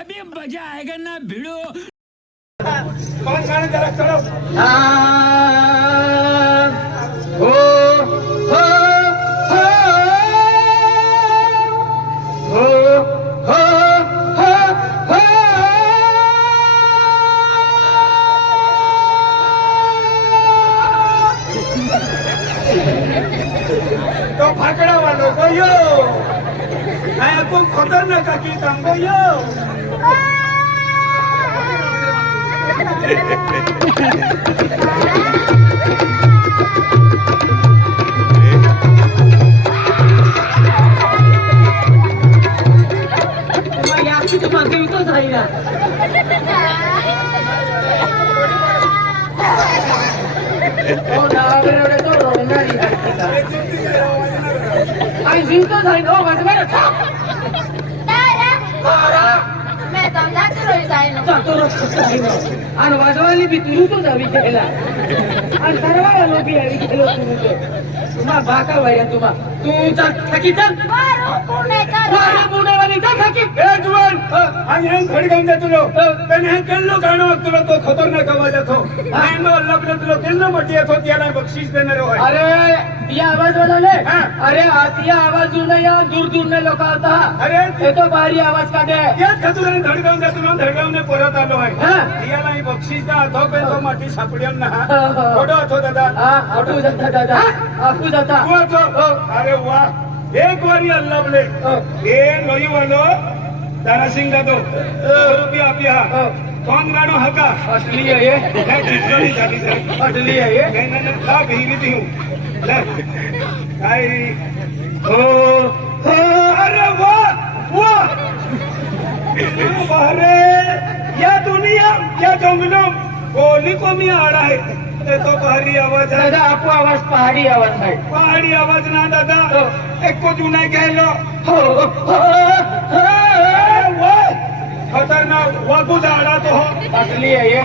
अभी मजा आएगा ना भिड़ो। कौन गाने जरा चलो। हो हो हो हो हो हो तो फाकड़ा वालों को यो आया को खतरनाक की तंगो यो आणि वाजवाली बी तुरू तो जावी केला आणि सर्वाला लोबी आली गेलो तुम्हा बाका वया तुम्हा तू चल थकी चल पुणे वाली चल थकी ए जुवान आणि हे खडी गाऊन दे तुलो पण हे केल्लो गाणं तुला तो खतरनाक आवाज येतो आणि लग्न तुला केल्लो मोठी येतो त्याला बक्षीस देणार होय अरे तिया आवाज वाले अरे तिया आवाज दूर नाही दूर दूर ने लोक आता अरे हे तो भारी आवाज काढे त्याच खतुराने धडकावून दे तुला धडकावून परत आलो आहे याला ही बक्षीस दा तो पे तो माटी सापड्यान ना फोटो होतो दादा आठू जाता दादा आपू जाता अरे वाह एक बारी अल्लाह बोले ए लोई वालो दारा सिंह दादो रुपया पिया कौन गाणो हका असली है ये मैं जितनी जाती है असली है ये नहीं ला भीरी दी हूं ले आई हो हो अरे वाह अरे या दुनिया या जंगलों कोली को मी आड़ा है ये तो भारी आवाज है दादा आपको आवाज पहाड़ी आवाज है पहाड़ी आवाज ना दादा एक को जुना कहलो हो हो वाह खतरनाक वागू झाड़ा तो हो असली है ये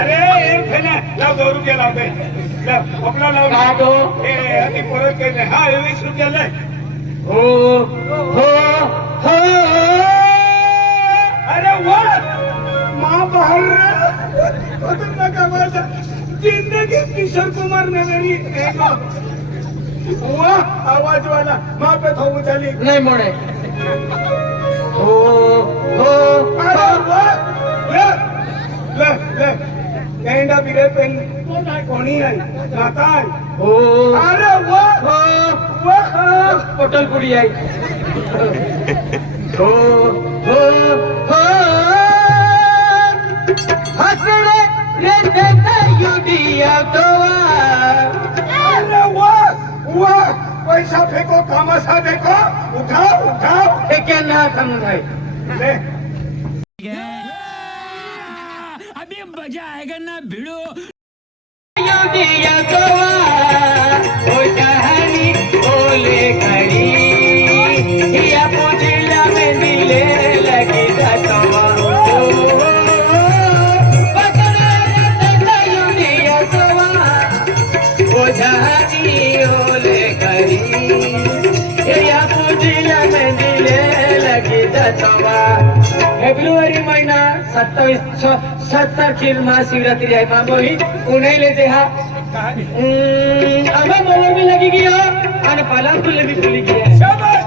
अरे एक है ना लाव 2 रुपया लाव दे लाव अपना लाव का दो ए अति परत के ले हां 20 रुपया ले हो हो हो अरे वाह मां बाहर खतरनाक आवाज जिंदगी किशोर कुमार ने मेरी देखो वाह आवाज वाला मां पे थो चली नहीं मोड़े हो हो अरे वाह ले ले ले केंडा बिरे पेन कोणी आई नाता आई हो अरे वाह हो वाह होटल पुरी आई हो हो हो हसरे रे देता युडिया अरे वाह वाह पैसा फेंको कामासा देखो उठाओ उठाओ हे क्या ना थम भाई ले अभी मजा आएगा ना भिड़ो। युडिया गोवा ओ कहानी बोले खड़ी या पुजिला में मिले लगी तवा पकड़ा देता युडिया गोवा ओ कहानी बोले खड़ी या पुजिला में मिले लगी तवा फेब्रुवारी महिना 27 तारखेला महाशिवरात्री आहे मामोही उन्हायले ते हा आम्हा मोवर भी लगी गया आणि पालाकुले भी फुली गया शाबाश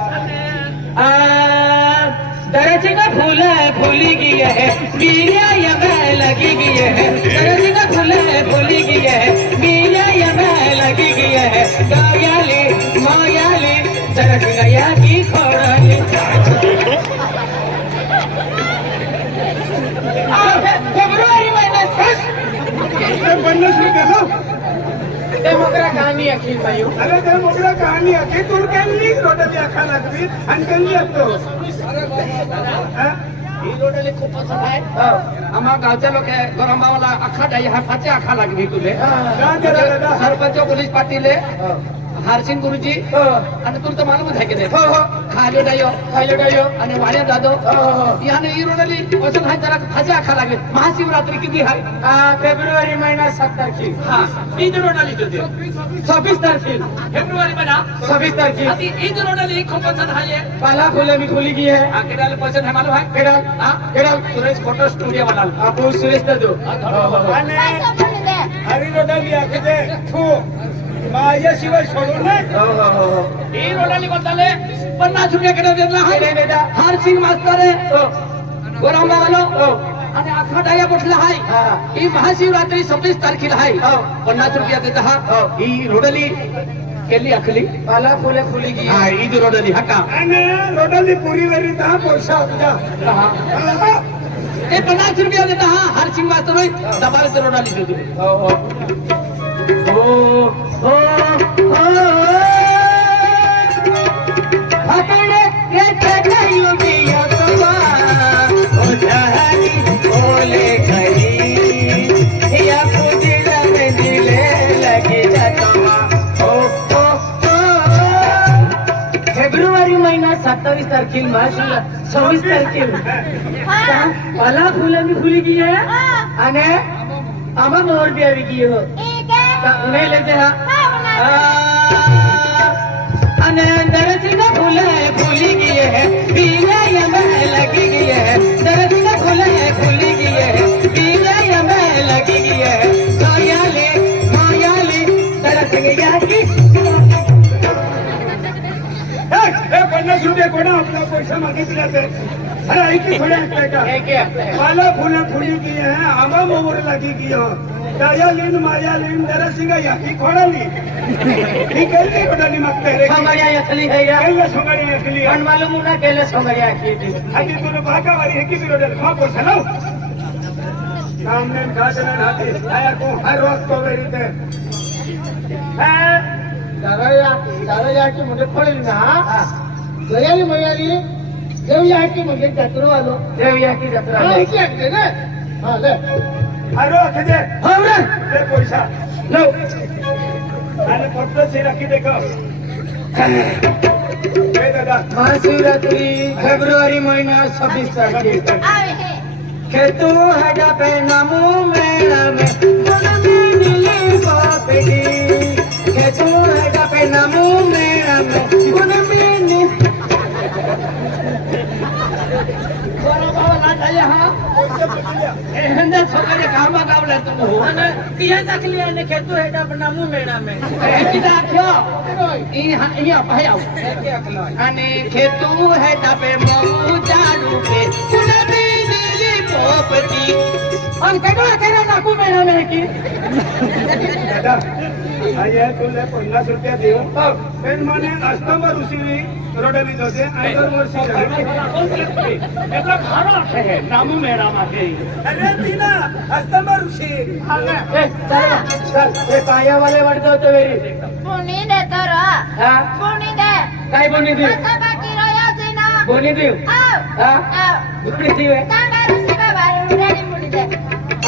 दरजी का फूल फूली गई है मीरा यमे लगी गई है दरजी का फूल फूली गई है मीरा यमे लगी गई है गायाले मायाले दरजी गया की खोड़ाले फेब्रुवारी महिना 50 रुपया लो ते मोकरा कहाणी अखिल भाई अरे ते मोकळा कहाणी आहे तू केली रोटली आखा लागली आणि केली असतो ही रोडले खूप पसंत आहे आम्हा गावच्या लोक गरम भावाला अख्खा जाई हाताचे आखा लागली तुले सरपंच पोलीस पाटील हारसिंग गुरुजी हो आणि तुला मालूमच आहे की नाही हो हो खाले डायो खायला डायो आणि वाड्या जाधव हो हो याने ही रोडली वचन हाय जरा फाशी आखा लागेल महाशिवरात्री किती आहे फेब्रुवारी महिना 7 तारखेला हा ईद रोडली होते 26 तारखेला फेब्रुवारी महिना 26 तारखेला आधी ईद रोडली खूप पसंत आहे पाला फुले मी खुली की है केडाल पसंत है मालूम है केडाल हा केडाल सुरेश फोटो स्टुडिओ वाला आपू सुरेश दादू आणि हरी रोडाली आखते तू माझ्याशिवाय सोडून नाही हो हो हो ही रोडली बदलले 50 रुपये कडे देतला नाही, नाही, आहे नाही. हारसिंग मास्तर आहे हो गोरांबा वालो हो आणि अख्खा डाया बसला हा. आहे ही महाशिवरात्री 26 तारखेला आहे हो. 50 रुपया देत हा हो. ही रोडली केली आखली पाला फुले खुली की हा ईद रोडली हा का आणि रोडाली पुरी वरी दहा पैसा होता ते 50 रुपया देत हा हारसिंग मास्तर होय दबार रोडली देतो हो हो हो हो हो हकड़े रे चढ़ाइयो बिया तवा ओ जहानी बोले गई या पुजड़ा में दिले लगी जातवा ओ ओ ओ फेब्रुवारी महिना 27 तारखेला महाशिवला 26 तारखेला मला फुलं मी फुली की है आणि आम्हा मोर भी आवी की हो उन्हें लेते अने दरसिंगा फूले फूली की है पीले यमे लगी की है दरसिंगा फूले फूली की है पीले यमे लगी की है मायाली दरसिंगा की 50 रुपये कोणा आपला पैसा मागितला ते अरे ऐकी थोडे ऐकताय का मला फुलं फुली की है आंबा मोवर लगी की हो दया लीन माया लीन जरा सिंगा या ही खोडाली ही केली खोडाली मागताय रे सोंगड़िया यखली है या केलं सोंगाडी ऐकली पण मालूम ना केले सोंगड़िया की आधी तुला भागावारी हे किती रोडल हा पैसा लाव सामने गाजन हाती आया को हर वक्त तो वेरी ते दादा की मुझे पडेल ना गयाली मयाली देवया की म्हणजे जत्रो आलो देवया की जत्रा आलो ना हा ले हर वक्त दे हो रे ते पैसा लो आणि फक्त से रखी देखो ए दादा महाशिवरात्री फेब्रुवारी महिना 26 तारखेला खेतू हजा पे नमू मेरा में नीली पापड़ी खेतू हजा पे नमू मेरा में गुनमीनी बरोबर ना झाले हा एहंदा सगळे काम गावला तू आणि तिया टाकली आणि खेतू हजा पे नमू मेरा में एकी दाखयो ई हा पाय आव आणि खेतू हजा पे मऊ जाडू पे गुनमीनी पोपटी आणि कगळा करा नाकू मेळा नाही की दादा आये तुले 50 रुपया देऊ पण म्हणे अस्तंबर ऋषी रोडली होते आणि वर्षी एका खारा आहे नामू मेळा मध्ये अरे तिला अस्तंबर ऋषी चल हे पायावाले वाटत होते वेरी पुणी देतो र हा पुणी दे काय बोनी देऊ असं बाकी राहायचं ना बोनी देऊ हा गुडी देऊ तांबा रुसी बाबा उडाली मुडी दे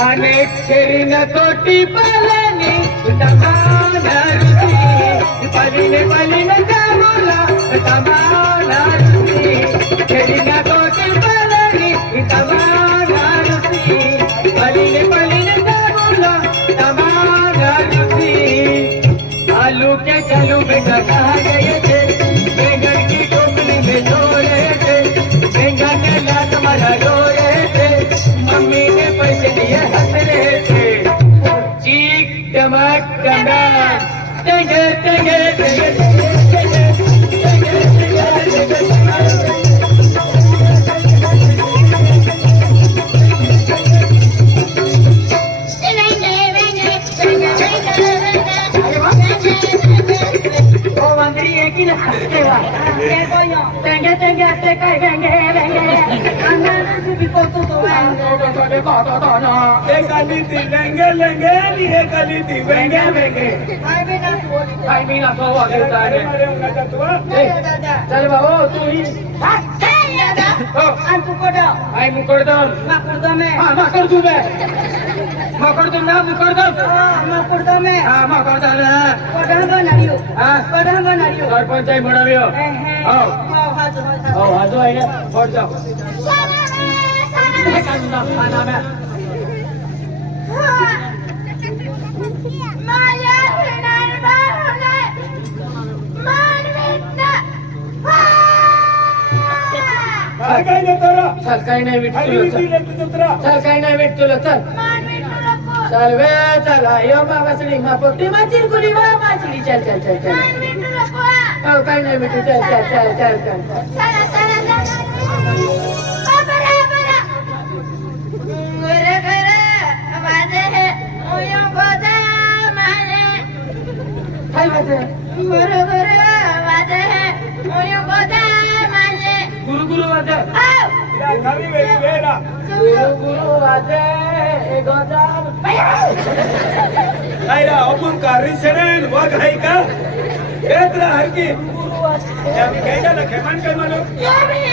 अनेक शेरीन कोटी पालनी तमाना रुसी पलीने जामुला तमाना रुसी शेरीन कोटी पालनी तमाना रुसी पलीने जामुला तमाना रुसी आलू के चलू बेटा कहाँ गए थे बैंगन की टोकरी में धो रहे थे बैंगन के लात मारा रो रहे थे मम्मी ने पैसे दिए हंस रहे थे चीख टमक टमक टेंगे टेंगे टेंगे टेंगे ओ मंत्री एक ही ना ये कोई टेंगे टेंगे ते काय वेंगे वेंगे अन्ना सुबी को तो ना एक आली ती लेंगे लेंगे आणि एक आली ती वेंगे वेंगे काय मी ना सो वागे अरे मारे उन्हाचा तू चल बाबू तू ही दादा हो. आणि तू कोडं आई मुकडदम माकुडदमे हा मकडदम मकडदम ना मुकडदम माकुडदमे हा मकडदम कोडं बनाडियो हा कोडं बनाडियो सरपंच आई म्हणाव्यो हो हाजो हो हाजो आहे ना फोड जाऊ काय काढून दाख नाम माया हिणार बाहुले मानवीतना काय काय नाही तर चल काही नाही भेट खाली तुला चल दिलं तुझं तर चल काही नाही भेट तुला चल मानवीतू नको चल वे चल यो मागासली मा पट्टी मा चिरकुली मा माचली चल चल चल चल मानवीतू नको हो काही नाही भेटू चल चल चल चल चल चला चला चला बरा बरा घरे घरे वाजे है ओयो गोजा माने काय वाजे घरे घरे वाजे है ओयो गोजा माने गुरु गुरु वाजे आओ नवी वेळी वेळा गुरु गुरु वाजे ए गजान नाही रा आपण कारी सेडन वाघ आहे का येत राहा की गुरु वाजे आम्ही काय झालं खेमान काय म्हणू ये भी